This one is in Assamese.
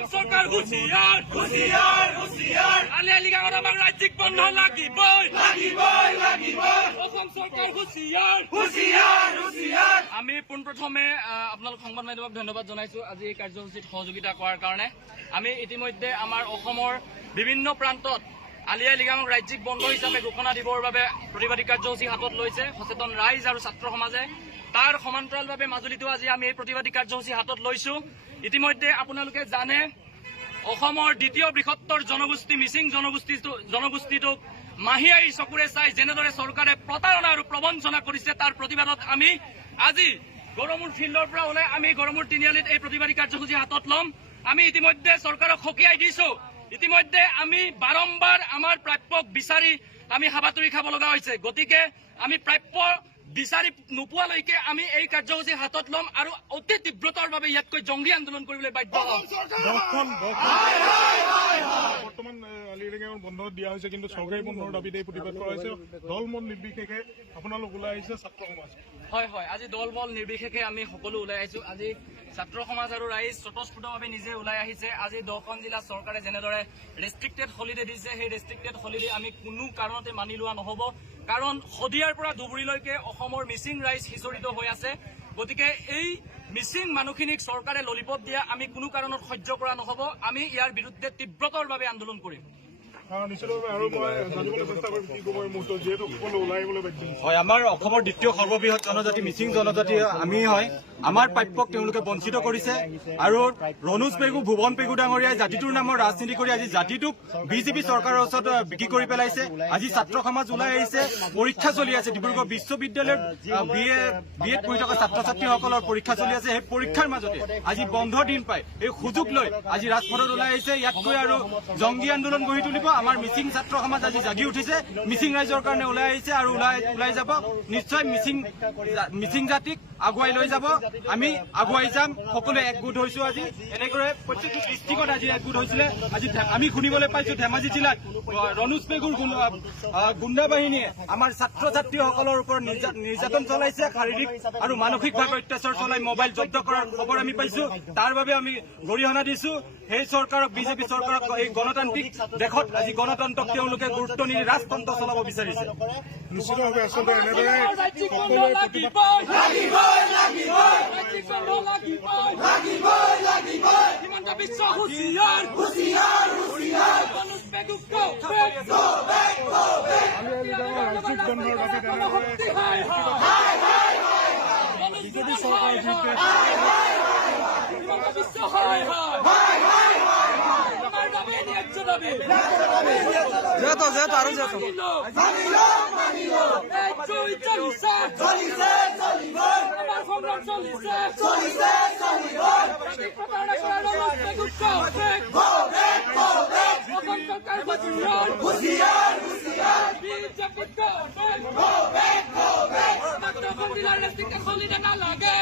অসম চৰকাৰ হুঁচিয়াৰ হুঁচিয়াৰ হুঁচিয়াৰ আলি আই লৃগাঙত আমাক ৰাজ্যিক বন্ধ লাগিবই লাগিবই লাগিবই অসম চৰকাৰ হুঁচিয়াৰ হুঁচিয়াৰ হুঁচিয়াৰ আমি পোনপ্ৰথমে আপোনালোক সংবাদ মাধ্যমক ধন্যবাদ জনাইছো আজি এই কাৰ্যসূচীত সহযোগিতা কৰাৰ কাৰণে আমি ইতিমধ্যে আমাৰ অসমৰ বিভিন্ন প্ৰান্তত আলি আই লৃগাঙক ৰাজ্যিক বন্ধ হিচাপে ঘোষণা দিবৰ বাবে প্ৰতিবাদী কাৰ্যসূচী হাতত লৈছে সচেতন ৰাইজ আৰু ছাত্ৰ সমাজে তাৰ সমান্তৰালভাৱে মাজুলীতো আজি আমি এই প্ৰতিবাদী কাৰ্যসূচী হাতত লৈছো ইতিমধ্যে আপোনালোকে জানে অসমৰ দ্বিতীয় বৃহত্তৰ জনগোষ্ঠী মিচিং জনগোষ্ঠীটোক মাহিয়াইৰ চকুৰে চাই যেনেদৰে চৰকাৰে প্ৰতাৰণা আৰু প্ৰবঞ্চনা কৰিছে তাৰ প্ৰতিবাদত আমি আজি গড়মূৰ ফিল্ডৰ পৰা ওলাই আমি গড়মূৰ তিনিআলিত এই প্ৰতিবাদী কাৰ্যসূচী হাতত ল'ম আমি ইতিমধ্যে চৰকাৰক সকীয়াই দিছো ইতিমধ্যে আমি বাৰম্বাৰ আমাৰ প্ৰাপ্যক বিচাৰি আমি হাবাতৰি খাব লগা হৈছে গতিকে আমি প্ৰাপ্য বিচাৰি নোপোৱালৈকে আমি এই কাৰ্যসূচী হাতত ল'ম আৰু অতি তীব্ৰতাৰ বাবে ইয়াতকৈ জংগী আন্দোলন কৰিবলৈ বাধ্য হ'ম বৰ্তমান আলি আই লৃগাঙৰ বন্ধ দিয়া হৈছে কিন্তু চৰকাৰী বন্ধৰ দাবীত এই প্ৰতিবাদ কৰা হৈছে দল মত নিৰ্বিশেষে আপোনালোক ওলাই আহিছে ছাত্ৰ সমাজ হয় হয় আজি দল বল নিৰ্বিশেষে আমি সকলো ওলাই আহিছো আজি ছাত্ৰ সমাজ আৰু ৰাইজ স্বতঃস্ফূৰ্তভাৱে নিজে ওলাই আহিছে আজি 10খন জিলা চৰকাৰে যেনেদৰে ৰেষ্ট্ৰিক্টেড হলিডে দিছে সেই ৰেষ্ট্ৰিক্টেড হলিডে আমি কোনো কাৰণতে মানি লোৱা নহ'ব কাৰণ শদিয়াৰ পৰা ধুবুৰীলৈকে অসমৰ মিচিং ৰাইজ সিঁচৰিত হৈ আছে গতিকে এই মিচিং মানুহখিনিক চৰকাৰে ললিপপ দিয়া আমি কোনো কাৰণত সহ্য কৰা নহ'ব আমি ইয়াৰ বিৰুদ্ধে তীব্ৰতৰভাৱে আন্দোলন কৰিম নিশ্চিতভাৱে আৰু মই জানিবলৈ চেষ্টা কৰিম কি ক'ব এই মুহূৰ্তত যিহেতু সকলো ওলাই আহিবলৈ বাধ্য হয় আমাৰ অসমৰ দ্বিতীয় সৰ্ববৃহৎ জনজাতি মিচিং জনজাতি আমি হয় আমাৰ প্ৰাপ্যক তেওঁলোকে বঞ্চিত কৰিছে আৰু ৰণোজ পেগু ভুৱন পেগু ডাঙৰীয়াই জাতিটোৰ নামৰ ৰাজনীতি কৰি আজি জাতিটোক বিজেপি চৰকাৰৰ ওচৰত বিক্ৰী কৰি পেলাইছে আজি ছাত্ৰ সমাজ ওলাই আহিছে পৰীক্ষা চলি আছে ডিব্ৰুগড় বিশ্ববিদ্যালয়ৰ বি এড পঢ়ি থকা ছাত্ৰ ছাত্ৰীসকলৰ পৰীক্ষা চলি আছে সেই পৰীক্ষাৰ মাজতে আজি বন্ধ দিন পাই এই সুযোগ লৈ আজি ৰাজপথত ওলাই আহিছে ইয়াতকৈ আৰু জংগী আন্দোলন গঢ়ি তুলিব আমাৰ মিচিং ছাত্ৰ সমাজ আজি জাগি উঠিছে মিচিং ৰাইজৰ কাৰণে ওলাই আহিছে আৰু ওলাই যাব নিশ্চয় মিচিং জাতিক আগুৱাই লৈ যাব আমি আগুৱাই যাম সকলোৱে একগোট হৈছো আজি এনেকৈ প্ৰত্যেকটো ডিষ্ট্ৰিক্টত আজি একগোট হৈছিলে আজি আমি শুনিবলৈ পাইছো ধেমাজি জিলাত ৰণোজ পেগুৰ গুণ্ডা বাহিনীয়ে আমাৰ ছাত্ৰ ছাত্ৰীসকলৰ ওপৰত নিৰ্যাতন চলাইছে শাৰীৰিক আৰু মানসিকভাৱে অত্যাচাৰ চলাই মোবাইল জব্দ কৰাৰ খবৰ আমি পাইছো তাৰ বাবে আমি গৰিহণা দিছো সেই চৰকাৰক বিজেপি চৰকাৰক এই গণতান্ত্ৰিক দেশত আজি গণতন্ত্ৰক তেওঁলোকে গুৰুত্ব নিদি ৰাজতন্ত্ৰ চলাব বিচাৰিছে নিশ্চিতভাৱে আচলতে এনেদৰে বিজেপি চৰকাৰৰ লাগে